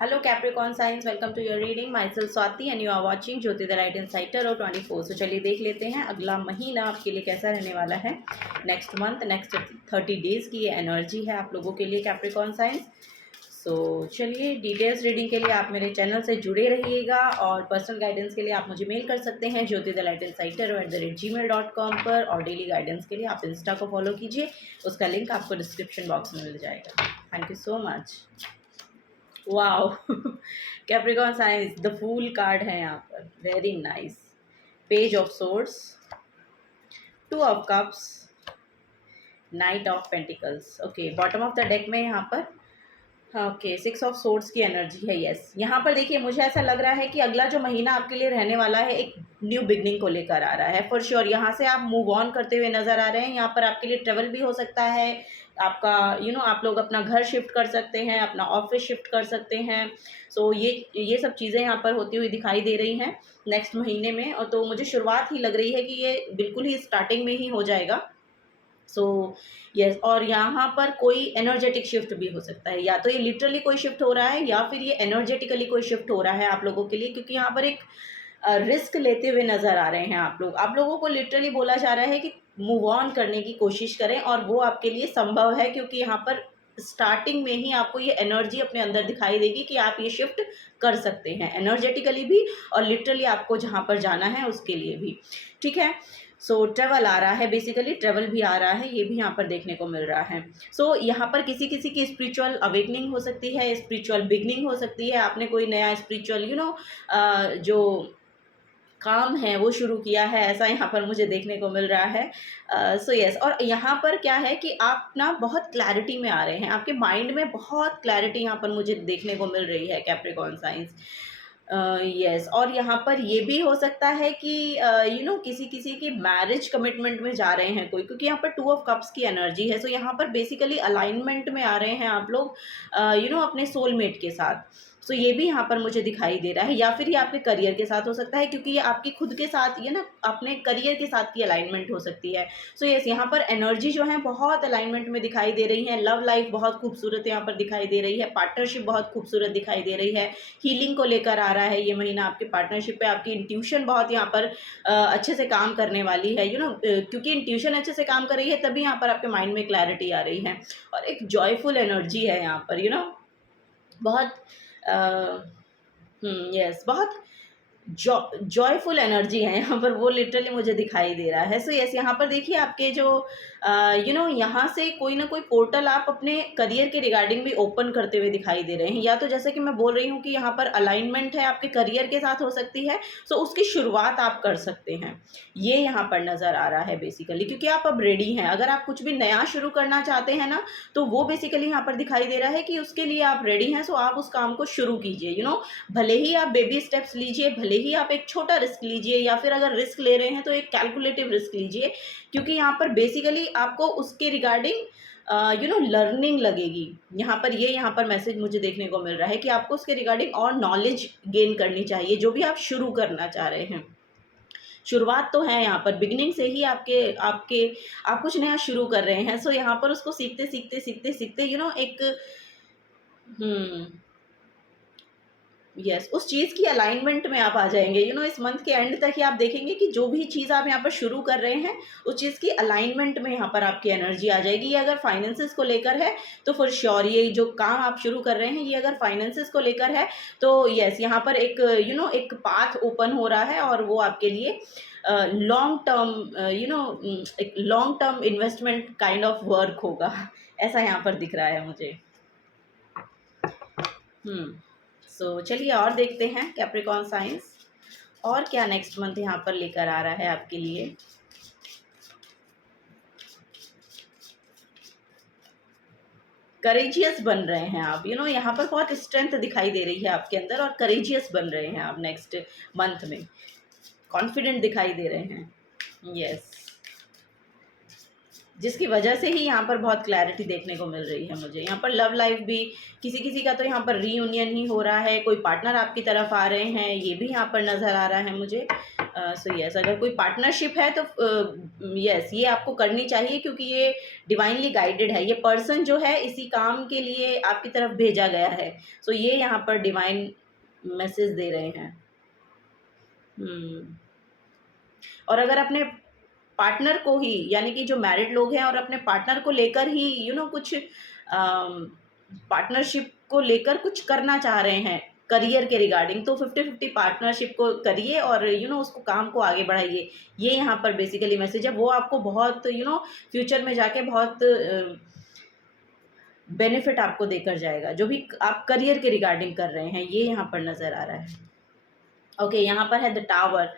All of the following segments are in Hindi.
Hello Capricorn signs, welcome to your reading. Myself Swati and you are watching Jyoti the right insight tarot 24। तो चलिए देख लेते हैं अगला महीना आपके लिए कैसा रहने वाला है। नेक्स्ट मंथ, नेक्स्ट 30 डेज़ की ये एनर्जी है आप लोगों के लिए कैप्रिकॉर्न साइंस। सो चलिए डिटेल्स रीडिंग के लिए आप मेरे चैनल से जुड़े रहिएगा और पर्सनल गाइडेंस के लिए आप मुझे मेल कर सकते हैं Jyoti the right insight tarot @gmail.com पर। और डेली गाइडेंस के लिए आप इंस्टा को फॉलो कीजिए, उसका लिंक आपको डिस्क्रिप्शन बॉक्स में मिल जाएगा। Thank you so much. Wow Capricorn signs the fool card है यहाँ पर, very nice. Page of swords, 2 of cups, knight of pentacles. Okay, bottom of the deck में यहाँ पर ओके 6 ऑफ सोर्ड्स की एनर्जी है। यस, यहाँ पर देखिए मुझे ऐसा लग रहा है कि अगला जो महीना आपके लिए रहने वाला है एक न्यू बिगनिंग को लेकर आ रहा है फॉर श्योर। यहाँ से आप मूव ऑन करते हुए नज़र आ रहे हैं। यहाँ पर आपके लिए ट्रेवल भी हो सकता है, आपका आप लोग अपना घर शिफ्ट कर सकते हैं, अपना ऑफिस शिफ्ट कर सकते हैं। सो ये सब चीज़ें यहाँ पर होती हुई दिखाई दे रही हैं नेक्स्ट महीने में। और तो मुझे शुरुआत ही लग रही है कि ये बिल्कुल ही स्टार्टिंग में ही हो जाएगा। सो यस, और यहाँ पर कोई एनर्जेटिक शिफ्ट भी हो सकता है, या तो ये लिटरली कोई शिफ्ट हो रहा है या फिर ये एनर्जेटिकली कोई शिफ्ट हो रहा है आप लोगों के लिए, क्योंकि यहाँ पर एक रिस्क लेते हुए नज़र आ रहे हैं आप लोगों को लिटरली बोला जा रहा है कि मूव ऑन करने की कोशिश करें, और वो आपके लिए संभव है क्योंकि यहाँ पर स्टार्टिंग में ही आपको ये एनर्जी अपने अंदर दिखाई देगी कि आप ये शिफ्ट कर सकते हैं एनर्जेटिकली भी और लिटरली आपको जहाँ पर जाना है उसके लिए भी। ठीक है, सो ट्रैवल आ रहा है, बेसिकली ट्रैवल भी आ रहा है, ये भी यहाँ पर देखने को मिल रहा है। सो यहाँ पर किसी किसी की स्पिरिचुअल अवेकनिंग हो सकती है, स्पिरिचुअल बिगनिंग हो सकती है। आपने कोई नया स्पिरिचुअल जो काम है वो शुरू किया है, ऐसा यहाँ पर मुझे देखने को मिल रहा है। सो यस, और यहाँ पर क्या है कि आप ना बहुत क्लैरिटी में आ रहे हैं, आपके माइंड में बहुत क्लैरिटी यहाँ पर मुझे देखने को मिल रही है कैप्रिकॉर्न साइंस। यस, और यहाँ पर ये भी हो सकता है कि किसी किसी की मैरिज कमिटमेंट में जा रहे हैं कोई, क्योंकि यहाँ पर 2 ऑफ कप्स की एनर्जी है। सो यहाँ पर बेसिकली अलाइनमेंट में आ रहे हैं आप लोग अपने सोलमेट के साथ। सो ये भी यहाँ पर मुझे दिखाई दे रहा है, या फिर ये आपके करियर के साथ हो सकता है, क्योंकि ये आपकी खुद के साथ ये ना अपने करियर के साथ की अलाइनमेंट हो सकती है। सो यस, यहाँ पर एनर्जी जो है बहुत अलाइनमेंट में दिखाई दे रही है। लव लाइफ बहुत खूबसूरत यहाँ पर दिखाई दे रही है, पार्टनरशिप बहुत खूबसूरत दिखाई दे रही है, हीलिंग को लेकर आ रहा है ये महीना आपके पार्टनरशिप पे। आपकी इंट्यूशन बहुत यहाँ पर अच्छे से काम करने वाली है, क्योंकि इंट्यूशन अच्छे से काम कर रही है तभी यहाँ पर आपके माइंड में क्लैरिटी आ रही है। और एक जॉयफुल एनर्जी है यहाँ पर, बहुत यस, बहुत जॉयफुल एनर्जी है यहाँ पर, वो लिटरली मुझे दिखाई दे रहा है। सो यस, यहाँ पर देखिए आपके जो यहाँ से कोई ना कोई पोर्टल आप अपने करियर के रिगार्डिंग भी ओपन करते हुए दिखाई दे रहे हैं, या तो जैसे कि मैं बोल रही हूँ कि यहाँ पर अलाइनमेंट है आपके करियर के साथ हो सकती है। सो उसकी शुरुआत आप कर सकते हैं, ये यहाँ पर नज़र आ रहा है बेसिकली, क्योंकि आप अब रेडी हैं। अगर आप कुछ भी नया शुरू करना चाहते हैं ना, तो वो बेसिकली यहाँ पर दिखाई दे रहा है कि उसके लिए आप रेडी हैं। सो आप उस काम को शुरू कीजिए। भले ही आप बेबी स्टेप्स लीजिए, भले ही आप एक छोटा रिस्क लीजिए, या फिर अगर रिस्क ले रहे हैं तो एक कैलकुलेटिव रिस्क लीजिए, क्योंकि यहाँ पर बेसिकली आपको उसके रिगार्डिंग लर्निंग लगेगी। यहाँ पर मैसेज मुझे देखने को मिल रहा है कि आपको उसके रिगार्डिंग और नॉलेज गेन करनी चाहिए, जो भी आप शुरू करना चाह रहे हैं। शुरुआत तो है यहाँ पर, बिगिनिंग से ही आप कुछ नया शुरू कर रहे हैं। सो यहाँ पर उसको सीखते सीखते सीखते सीखते एक यस, उस चीज़ की अलाइनमेंट में आप आ जाएंगे। इस मंथ के एंड तक ही आप देखेंगे कि जो भी चीज़ आप यहाँ पर शुरू कर रहे हैं उस चीज़ की अलाइनमेंट में यहाँ पर आपकी एनर्जी आ जाएगी। ये अगर फाइनेंसेस को लेकर है तो फॉर श्योर ये जो काम आप शुरू कर रहे हैं, ये अगर फाइनेंसेस को लेकर है तो यस, यहाँ पर एक एक पाथ ओपन हो रहा है, और वो आपके लिए लॉन्ग टर्म एक long term investment kind of work होगा, ऐसा यहाँ पर दिख रहा है मुझे। सो चलिए और देखते हैं कैप्रिकॉर्न साइंस और क्या नेक्स्ट मंथ यहाँ पर लेकर आ रहा है आपके लिए। करेजियस बन रहे हैं आप, यहाँ पर बहुत स्ट्रेंथ दिखाई दे रही है आपके अंदर, और करेजियस बन रहे हैं आप नेक्स्ट मंथ में, कॉन्फिडेंट दिखाई दे रहे हैं। यस, जिसकी वजह से ही यहाँ पर बहुत क्लैरिटी देखने को मिल रही है मुझे। यहाँ पर लव लाइफ भी किसी किसी का तो यहाँ पर रीयूनियन ही हो रहा है, कोई पार्टनर आपकी तरफ आ रहे हैं, ये भी यहाँ पर नज़र आ रहा है मुझे। सो यस, अगर कोई पार्टनरशिप है तो यस ये आपको करनी चाहिए, क्योंकि ये डिवाइनली गाइडेड है। ये पर्सन जो है इसी काम के लिए आपकी तरफ भेजा गया है। सो ये यहाँ पर डिवाइन मैसेज दे रहे हैं। और अगर अपने पार्टनर को ही, यानी कि जो मैरिड लोग हैं और अपने पार्टनर को लेकर ही कुछ पार्टनरशिप को लेकर कुछ करना चाह रहे हैं करियर के रिगार्डिंग, तो 50-50 पार्टनरशिप को करिए और उसको काम को आगे बढ़ाइए। ये यहाँ पर बेसिकली मैसेज है। वो आपको बहुत फ्यूचर में जाके बहुत बेनिफिट आपको देकर जाएगा, जो भी आप करियर के रिगार्डिंग कर रहे हैं, ये यहाँ पर नज़र आ रहा है। ओके, यहाँ पर है द टावर।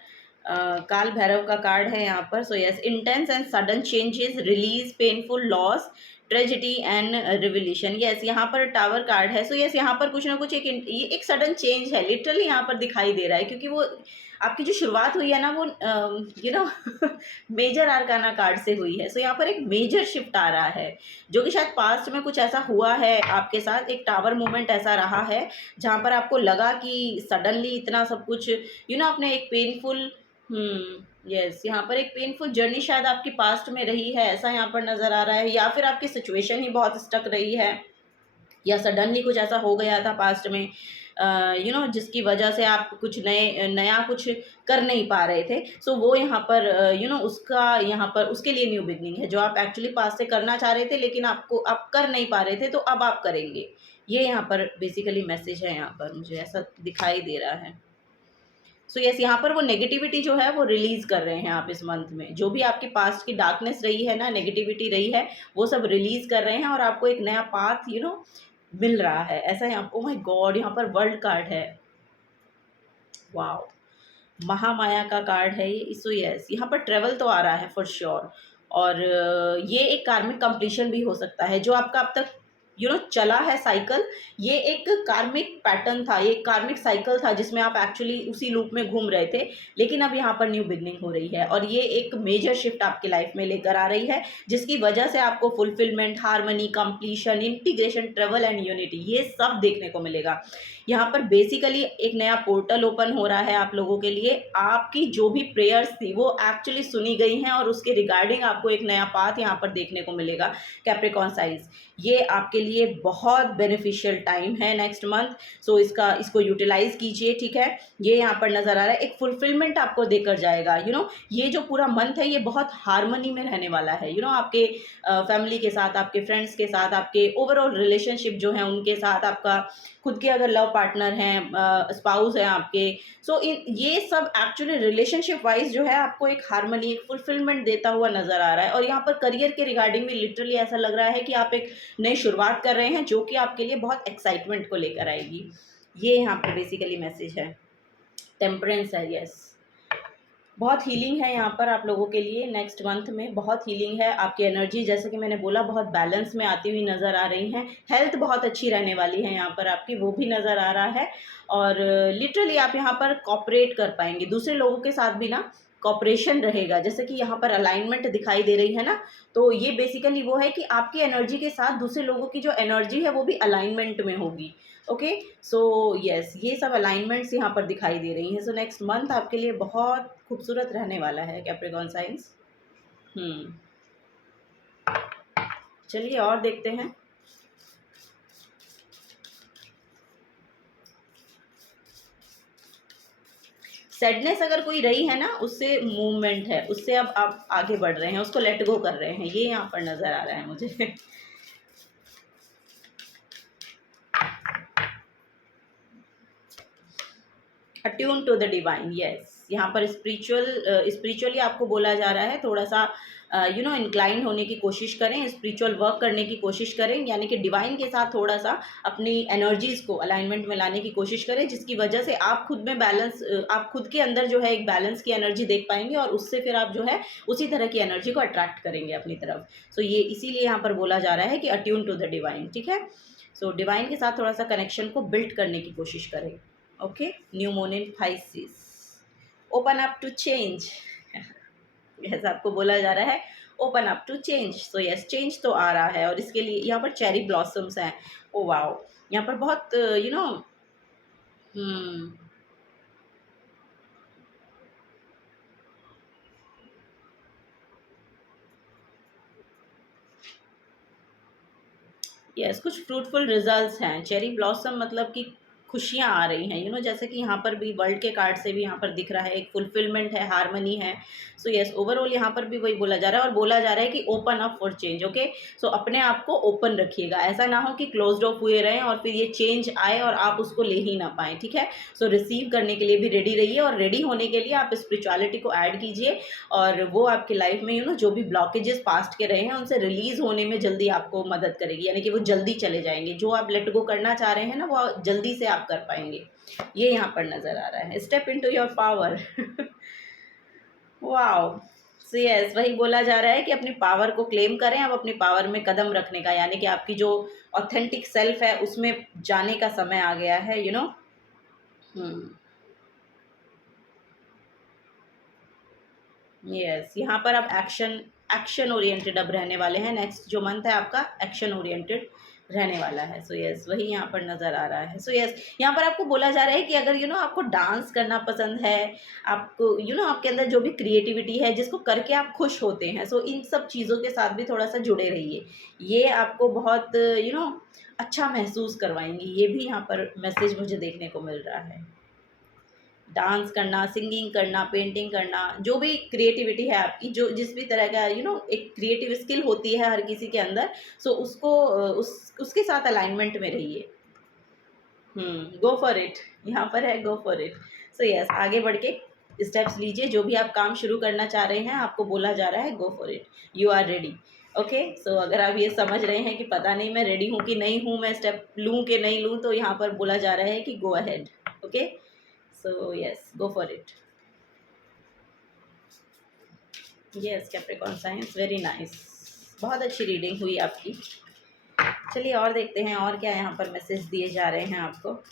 काल भैरव का कार्ड है यहाँ पर। So yes, intense and sudden changes, release, painful loss, tragedy and revelation. Yes, यहाँ पर टावर कार्ड है। सो यस, यहाँ पर कुछ ना कुछ एक सडन चेंज है, लिटरली यहाँ पर दिखाई दे रहा है, क्योंकि वो आपकी जो शुरुआत हुई है ना, वो मेजर आर्काना कार्ड से हुई है। सो यहाँ पर एक मेजर शिफ्ट आ रहा है, जो कि शायद पास्ट में कुछ ऐसा हुआ है आपके साथ। एक टावर मोमेंट ऐसा रहा है जहाँ पर आपको लगा कि सडनली इतना सब कुछ आपने एक पेनफुल यस, यहाँ पर एक पेनफुल जर्नी शायद आपकी पास्ट में रही है, ऐसा यहाँ पर नज़र आ रहा है। या फिर आपकी सिचुएशन ही बहुत स्टक रही है, या सडनली कुछ ऐसा हो गया था पास्ट में जिसकी वजह से आप कुछ नया कुछ कर नहीं पा रहे थे। सो वो यहाँ पर उसका यहाँ पर उसके लिए न्यू बिगनिंग है, जो आप एक्चुअली पास्ट से करना चाह रहे थे लेकिन आप कर नहीं पा रहे थे, तो अब आप करेंगे। ये यहाँ पर बेसिकली मैसेज है, यहाँ पर मुझे ऐसा दिखाई दे रहा है। सो यस, यहाँ पर वो नेगेटिविटी जो है वो रिलीज़ कर रहे हैं आप इस मंथ में। जो भी आपकी पास्ट की डार्कनेस रही है ना, नेगेटिविटी रही है, वो सब रिलीज़ कर रहे हैं और आपको एक नया पाथ मिल रहा है, ऐसा यहाँ। ओ माय गॉड, यहाँ पर वर्ल्ड कार्ड है। वाओ, महामाया का कार्ड है ये। सो यस, यहाँ पर ट्रेवल तो आ रहा है फॉर श्योर। और ये एक कार्मिक कंप्लीशन भी हो सकता है, जो आपका अब तक चला है साइकिल। ये एक कार्मिक पैटर्न था, ये एक कार्मिक साइकिल था जिसमें आप एक्चुअली उसी लूप में घूम रहे थे, लेकिन अब यहाँ पर न्यू बिगनिंग हो रही है और ये एक मेजर शिफ्ट आपके लाइफ में लेकर आ रही है, जिसकी वजह से आपको fulfilment, harmony, completion, integration, travel and unity, ये सब देखने को मिलेगा। यहाँ पर बेसिकली एक नया पोर्टल ओपन हो रहा है आप लोगों के लिए। आपकी जो भी प्रेयर्स थी वो एक्चुअली सुनी गई हैं और उसके रिगार्डिंग आपको एक नया पाथ यहाँ पर देखने को मिलेगा। कैप्रिकॉर्न साइज, ये आपके लिए बहुत बेनिफिशियल टाइम है नेक्स्ट मंथ। सो इसको यूटिलाइज कीजिए, ठीक है। ये यहाँ पर नज़र आ रहा है, एक फुलफिलमेंट आपको देकर जाएगा। ये जो पूरा मंथ है ये बहुत हार्मनी में रहने वाला है। आपके फैमिली के साथ, आपके फ्रेंड्स के साथ, आपके ओवरऑल रिलेशनशिप जो है उनके साथ, आपका खुद के अगर लव पार्टनर हैं, स्पाउस हैं आपके, सो ये सब एक्चुअली रिलेशनशिप वाइज जो है आपको एक हार्मनी, एक फुलफिलमेंट देता हुआ नज़र आ रहा है। और यहाँ पर करियर के रिगार्डिंग में लिटरली ऐसा लग रहा है कि आप एक नई शुरुआत कर रहे हैं, जो कि आपके लिए बहुत एक्साइटमेंट को लेकर आएगी। ये यहाँ पर बेसिकली मैसेज है। टेम्परेंस है, यस, बहुत हीलिंग है यहाँ पर आप लोगों के लिए नेक्स्ट मंथ में। बहुत हीलिंग है, आपकी एनर्जी जैसे कि मैंने बोला बहुत बैलेंस में आती हुई नज़र आ रही हैं। हेल्थ बहुत अच्छी रहने वाली है यहाँ पर आपकी, वो भी नज़र आ रहा है। और लिटरली आप यहाँ पर कॉपरेट कर पाएंगे दूसरे लोगों के साथ भी ना, कॉपरेशन रहेगा। जैसे कि यहाँ पर अलाइनमेंट दिखाई दे रही है ना, तो ये बेसिकली वो है कि आपकी एनर्जी के साथ दूसरे लोगों की जो एनर्जी है वो भी अलाइनमेंट में होगी। ओके, सो यस, ये सब अलाइनमेंट्स यहाँ पर दिखाई दे रही हैं। सो नेक्स्ट मंथ आपके लिए बहुत खूबसूरत रहने वाला है कैप्रिकॉर्न साइंस। चलिए और देखते हैं। सैडनेस अगर कोई रही है ना, उससे मूवमेंट है, उससे अब आप आगे बढ़ रहे हैं, उसको लेट गो कर रहे हैं, ये यहाँ पर नज़र आ रहा है मुझे। Attune to the divine, yes, यहाँ पर स्पिरिचुअली आपको बोला जा रहा है थोड़ा सा इंक्लाइन होने की कोशिश करें, स्पिरिचुअल वर्क करने की कोशिश करें, यानी कि डिवाइन के साथ थोड़ा सा अपनी एनर्जीज़ को अलाइनमेंट में लाने की कोशिश करें, जिसकी वजह से आप खुद में बैलेंस, आप खुद के अंदर जो है एक बैलेंस की एनर्जी देख पाएंगे और उससे फिर आप जो है उसी तरह की एनर्जी को अट्रैक्ट करेंगे अपनी तरफ। सो ये इसीलिए यहाँ पर बोला जा रहा है कि अट्यून टू द डिवाइन, ठीक है। सो डिवाइन के साथ थोड़ा सा कनेक्शन को बिल्ड करने की कोशिश करें। Okay, new moon in Pisces, open up to change. ऐसा आपको बोला जा रहा है, open up to change. So yes, change तो आ रहा है और इसके लिए यहाँ पर चेरी ब्लॉसम्स हैं। ओ वाओ, यहाँ पर बहुत हम्म यस, कुछ फ्रूटफुल रिजल्ट्स हैं। चेरी ब्लॉसम मतलब कि खुशियाँ आ रही हैं, जैसे कि यहाँ पर भी वर्ल्ड के कार्ड से भी यहाँ पर दिख रहा है, एक फुलफिलमेंट है, हार्मनी है। सो यस, ओवरऑल यहाँ पर भी वही बोला जा रहा है और बोला जा रहा है कि open up for change. Okay, so अपने आप को ओपन रखिएगा, ऐसा ना हो कि क्लोज्ड ऑफ हुए रहें और फिर ये चेंज आए और आप उसको ले ही ना पाएँ, ठीक है। सो रिसीव करने के लिए भी रेडी रहिए और रेडी होने के लिए आप स्पिरिचुअलिटी को ऐड कीजिए और वो आपकी लाइफ में जो भी ब्लॉकेजेस पास्ट के रहे हैं उनसे रिलीज होने में जल्दी आपको मदद करेगी, यानी कि वो जल्दी चले जाएंगे। जो आप लेट गो करना चाह रहे हैं ना, वो जल्दी से आप कर पाएंगे, ये यहाँ पर नजर आ रहा है। Step into your power. Wow. So yes, वही बोला जा रहा है कि अपनी पावर को क्लेम करें, अब अपनी पावर में कदम रखने का, यानी कि आपकी जो ऑथेंटिक सेल्फ है उसमें जाने का समय आ गया है, यस, यहाँ पर आप एक्शन एक्शन ओरिएंटेड अब रहने वाले हैं। नेक्स्ट जो मंथ है आपका एक्शन ओरिएंटेड रहने वाला है। सो यस, वही यहाँ पर नज़र आ रहा है। सो यस, यहाँ पर आपको बोला जा रहा है कि अगर आपको डांस करना पसंद है, आपको आपके अंदर जो भी क्रिएटिविटी है जिसको करके आप खुश होते हैं, सो इन सब चीज़ों के साथ भी थोड़ा सा जुड़े रहिए। ये आपको बहुत अच्छा महसूस करवाएंगी। ये भी यहाँ पर मैसेज मुझे देखने को मिल रहा है। डांस करना, सिंगिंग करना, पेंटिंग करना, जो भी क्रिएटिविटी है आपकी, जो जिस भी तरह का एक क्रिएटिव स्किल होती है हर किसी के अंदर, सो उसको उसके साथ अलाइनमेंट में रहिए। गो फॉर इट, यहाँ पर है go for it. So yes, आगे बढ़ के स्टेप्स लीजिए। जो भी आप काम शुरू करना चाह रहे हैं, आपको बोला जा रहा है go for it, you are ready. Okay, so अगर आप ये समझ रहे हैं कि पता नहीं मैं रेडी हूँ कि नहीं हूँ, मैं स्टेप लूँ कि नहीं लूँ, तो यहाँ पर बोला जा रहा है कि go ahead. Okay, so yes, go for it. Yes, Capricorn science, very nice, बहुत अच्छी रीडिंग हुई आपकी। चलिए और देखते हैं और क्या यहाँ पर मैसेज दिए जा रहे हैं आपको।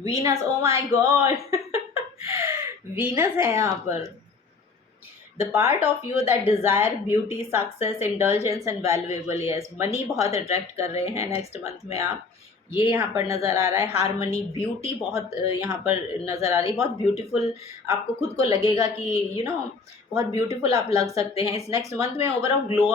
Venus, oh my God. Venus है यहाँ पर। The part of you that desire beauty, success, indulgence and valuable. Yes, money बहुत अट्रैक्ट कर रहे हैं नेक्स्ट मंथ में आप, ये यहाँ पर नज़र आ रहा है। हारमनी, ब्यूटी बहुत यहाँ पर नज़र आ रही है, बहुत ब्यूटीफुल। आपको खुद को लगेगा कि बहुत ब्यूटीफुल आप लग सकते हैं इस नेक्स्ट मंथ में। ओवरऑल ग्लो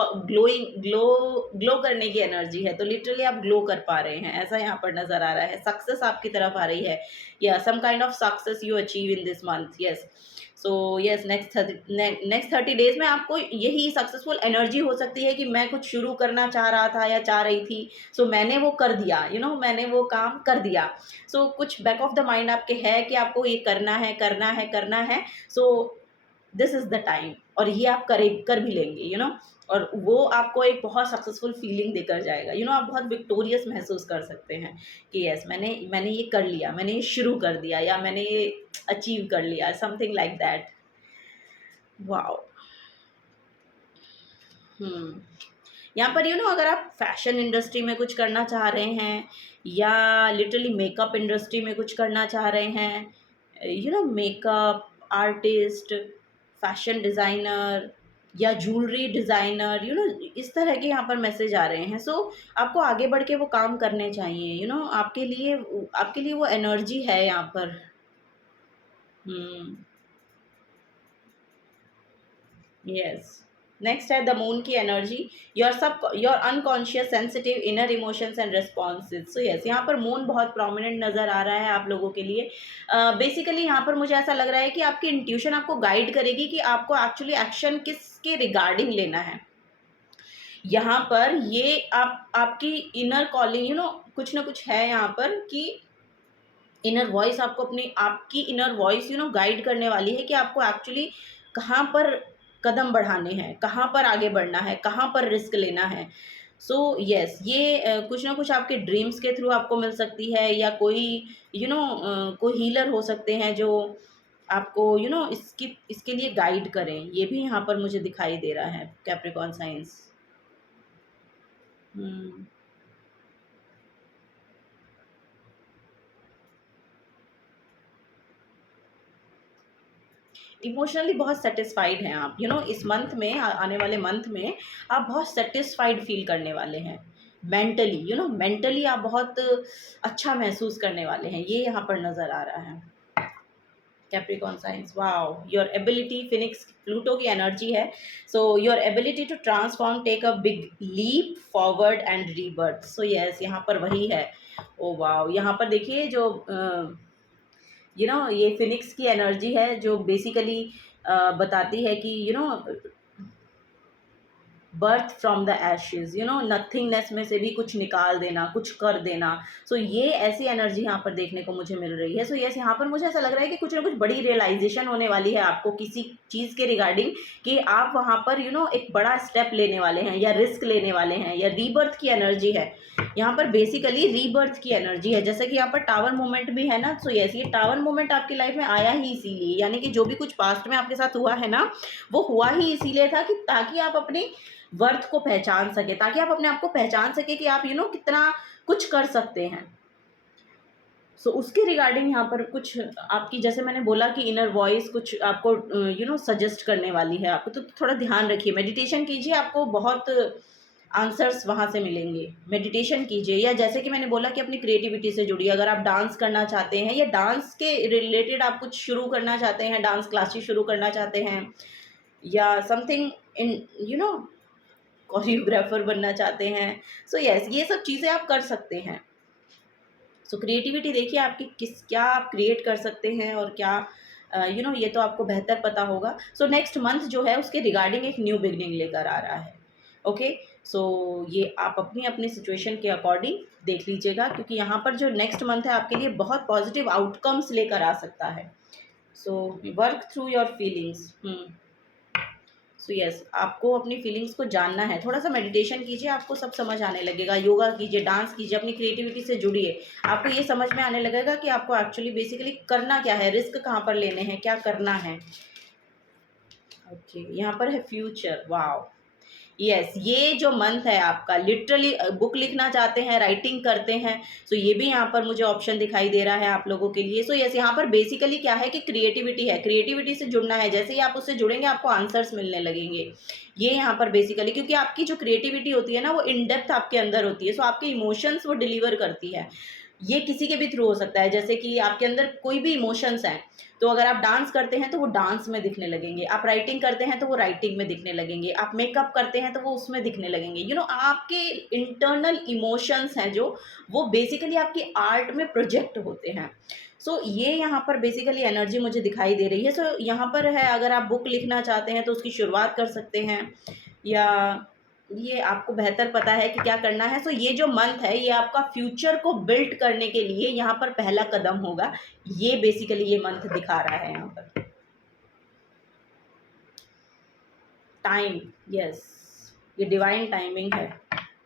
करने की एनर्जी है, तो लिटरली आप ग्लो कर पा रहे हैं, ऐसा यहाँ पर नज़र आ रहा है। सक्सेस आपकी तरफ आ रही है, या some kind of success you achieve in this month. Yes, so yes, next 30 days में आपको यही सक्सेसफुल एनर्जी हो सकती है कि मैं कुछ शुरू करना चाह रहा था या चाह रही थी, सो मैंने वो कर दिया, मैंने वो काम कर दिया। सो कुछ बैक ऑफ द माइंड आपके है कि आपको ये करना है, करना है, करना है। So this is the time, और ये आप कर भी लेंगे, और वो आपको एक बहुत सक्सेसफुल फीलिंग देकर जाएगा। आप बहुत विक्टोरियस महसूस कर सकते हैं कि यस, मैंने ये कर लिया, मैंने ये शुरू कर दिया, या मैंने ये अचीव कर लिया, समथिंग लाइक दैट। वाओ। यहाँ पर अगर आप फैशन इंडस्ट्री में कुछ करना चाह रहे हैं, या लिटरली मेकअप इंडस्ट्री में कुछ करना चाह रहे हैं, मेकअप आर्टिस्ट, फैशन डिज़ाइनर या ज्वेलरी डिज़ाइनर, इस तरह के यहाँ पर मैसेज आ रहे हैं। सो आपको आगे बढ़ के वो काम करने चाहिए, आपके लिए वो एनर्जी है यहाँ पर। यस, नेक्स्ट है द मून की energy, your unconscious sensitive inner emotions and responses. So yes, यहाँ पर मून बहुत प्रोमिनेंट नज़र आ रहा है आप लोगों के लिए। बेसिकली यहाँ पर मुझे ऐसा लग रहा है कि आपकी इंट्यूशन आपको गाइड करेगी कि आपको एक्चुअली एक्शन किसके रिगार्डिंग लेना है। यहाँ पर ये आपकी इनर कॉलिंग, कुछ ना कुछ है यहाँ पर कि इनर वॉइस आपको आपकी इनर वॉइस गाइड करने वाली है कि आपको एक्चुअली कहाँ पर कदम बढ़ाने हैं, कहाँ पर आगे बढ़ना है, कहाँ पर रिस्क लेना है। सो यस, ये कुछ ना कुछ आपके ड्रीम्स के थ्रू आपको मिल सकती है, या कोई कोई हीलर हो सकते हैं जो आपको इसके लिए गाइड करें। ये भी यहाँ पर मुझे दिखाई दे रहा है कैप्रिकॉर्न साइंस। इमोशनली बहुत सेटिस्फाइड हैं आप, इस मंथ में, आने वाले मंथ में आप बहुत सेटिस्फाइड फील करने वाले हैं। मेंटली मेंटली आप बहुत अच्छा महसूस करने वाले हैं, ये यहाँ पर नज़र आ रहा है। Capricorn signs, wow, your ability, phoenix Pluto की एनर्जी है। So your ability to transform, take a big leap forward and rebirth. So yes, यहाँ पर वही है। ओ वाओ, यहाँ पर देखिए जो ये फिनिक्स की एनर्जी है जो बेसिकली बताती है कि birth from the Ashes, nothingness में से भी कुछ निकाल देना, कुछ कर देना। सो ये ऐसी एनर्जी यहाँ पर देखने को मुझे मिल रही है। सो यस, यहाँ पर मुझे ऐसा लग रहा है कि कुछ ना कुछ बड़ी रियलाइजेशन होने वाली है आपको किसी चीज़ के रिगार्डिंग, कि आप वहाँ पर एक बड़ा स्टेप लेने वाले हैं या रिस्क लेने वाले हैं, या रीबर्थ की एनर्जी है यहाँ पर। बेसिकली रीबर्थ की एनर्जी है, जैसे कि यहाँ पर टावर मूवमेंट भी है ना। सो यस, ये टावर मूवमेंट आपकी लाइफ में आया ही इसीलिए, यानी कि जो भी कुछ पास्ट में आपके साथ हुआ है ना, वो हुआ ही इसीलिए था कि ताकि आप अपने वर्थ को पहचान सके, ताकि आप अपने आप को पहचान सके कि आप कितना कुछ कर सकते हैं। सो उसके रिगार्डिंग यहाँ पर कुछ आपकी, जैसे मैंने बोला कि इनर वॉइस कुछ आपको सजेस्ट करने वाली है आपको, तो थोड़ा ध्यान रखिए, मेडिटेशन कीजिए, आपको बहुत आंसर्स वहाँ से मिलेंगे। मेडिटेशन कीजिए, या जैसे कि मैंने बोला कि अपनी क्रिएटिविटी से जुड़िए। अगर आप डांस करना चाहते हैं या डांस के रिलेटेड आप कुछ शुरू करना चाहते हैं, डांस क्लासेस शुरू करना चाहते हैं, या समथिंग इन कोरियोग्राफर बनना चाहते हैं, सो यस, ये सब चीज़ें आप कर सकते हैं। सो क्रिएटिविटी देखिए आपकी क्या आप क्रिएट कर सकते हैं और क्या ये तो आपको बेहतर पता होगा। सो नेक्स्ट मंथ जो है उसके रिगार्डिंग एक न्यू बिगनिंग लेकर आ रहा है। ओके, सो ये आप अपनी अपनी सिचुएशन के अकॉर्डिंग देख लीजिएगा, क्योंकि यहाँ पर जो नेक्स्ट मंथ है आपके लिए बहुत पॉजिटिव आउटकम्स लेकर आ सकता है। So work through your feelings. So yes, आपको अपनी फीलिंग्स को जानना है, थोड़ा सा मेडिटेशन कीजिए, आपको सब समझ आने लगेगा। योगा कीजिए, डांस कीजिए, अपनी क्रिएटिविटी से जुड़िए, आपको ये समझ में आने लगेगा कि आपको एक्चुअली बेसिकली करना क्या है, रिस्क कहाँ पर लेने हैं, क्या करना है। ओके, यहाँ पर है फ्यूचर, वाओ, यस, ये जो मंथ है आपका, लिटरली बुक लिखना चाहते हैं, राइटिंग करते हैं, सो ये भी यहाँ पर मुझे ऑप्शन दिखाई दे रहा है आप लोगों के लिए। सो यस, यहाँ पर बेसिकली क्या है कि क्रिएटिविटी है, क्रिएटिविटी से जुड़ना है। जैसे ही आप उससे जुड़ेंगे आपको आंसर्स मिलने लगेंगे। ये यहाँ पर बेसिकली, क्योंकि आपकी जो क्रिएटिविटी होती है ना, वो इन डेप्थ आपके अंदर होती है। सो आपके इमोशंस वो डिलीवर करती है। ये किसी के भी थ्रू हो सकता है, जैसे कि आपके अंदर कोई भी इमोशंस हैं, तो अगर आप डांस करते हैं तो वो डांस में दिखने लगेंगे, आप राइटिंग करते हैं तो वो राइटिंग में दिखने लगेंगे, आप मेकअप करते हैं तो वो उसमें दिखने लगेंगे। आपके इंटरनल इमोशंस हैं जो, वो बेसिकली आपकी आर्ट में प्रोजेक्ट होते हैं। सो ये यहाँ पर बेसिकली एनर्जी मुझे दिखाई दे रही है। सो यहाँ पर है, अगर आप बुक लिखना चाहते हैं तो उसकी शुरुआत कर सकते हैं, या ये आपको बेहतर पता है कि क्या करना है। सो ये जो मंथ है ये आपका फ्यूचर को बिल्ड करने के लिए यहाँ पर पहला कदम होगा। ये बेसिकली ये मंथ दिखा रहा है यहाँ पर। टाइम, यस, ये डिवाइन टाइमिंग है।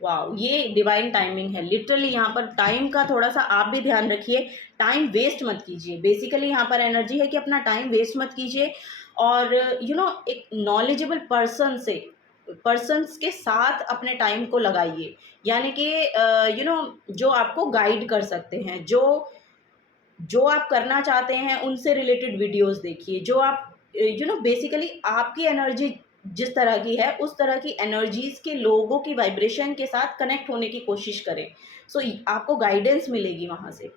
वाओ, ये डिवाइन टाइमिंग है। लिटरली यहाँ पर टाइम का थोड़ा सा आप भी ध्यान रखिए, टाइम वेस्ट मत कीजिए। बेसिकली यहाँ पर एनर्जी है कि अपना टाइम वेस्ट मत कीजिए, और एक नॉलेजेबल पर्सन्स के साथ अपने टाइम को लगाइए, यानी कि जो आपको गाइड कर सकते हैं, जो आप करना चाहते हैं उनसे रिलेटेड वीडियोस देखिए। जो आप बेसिकली आपकी एनर्जी जिस तरह की है, उस तरह की एनर्जीज़ के लोगों की वाइब्रेशन के साथ कनेक्ट होने की कोशिश करें। सो आपको गाइडेंस मिलेगी वहाँ से।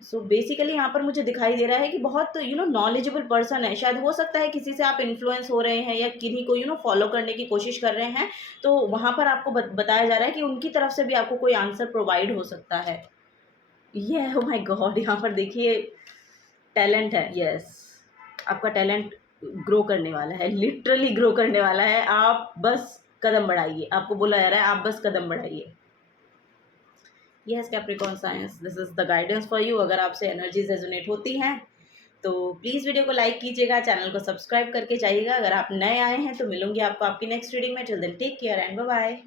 सो बेसिकली यहाँ पर मुझे दिखाई दे रहा है कि बहुत नॉलेजेबल पर्सन है। शायद हो सकता है किसी से आप इन्फ्लुएंस हो रहे हैं, या किन्हीं को फॉलो करने की कोशिश कर रहे हैं, तो वहाँ पर आपको बताया जा रहा है कि उनकी तरफ से भी आपको कोई आंसर प्रोवाइड हो सकता है। ये ओ माय गॉड, यहाँ पर देखिए टैलेंट है। यस, आपका टैलेंट ग्रो करने वाला है, लिटरली ग्रो करने वाला है। आप बस कदम बढ़ाइए, आपको बोला जा रहा है आप बस कदम बढ़ाइए। Yes Capricorn science, this is the guidance for you. अगर आपसे एनर्जीज रेजोनेट होती हैं तो प्लीज़ वीडियो को लाइक कीजिएगा, चैनल को सब्सक्राइब करके जाइएगा। अगर आप नए आए हैं तो मिलूंगी आपको आपकी नेक्स्ट रीडिंग में। Till then take care and bye bye.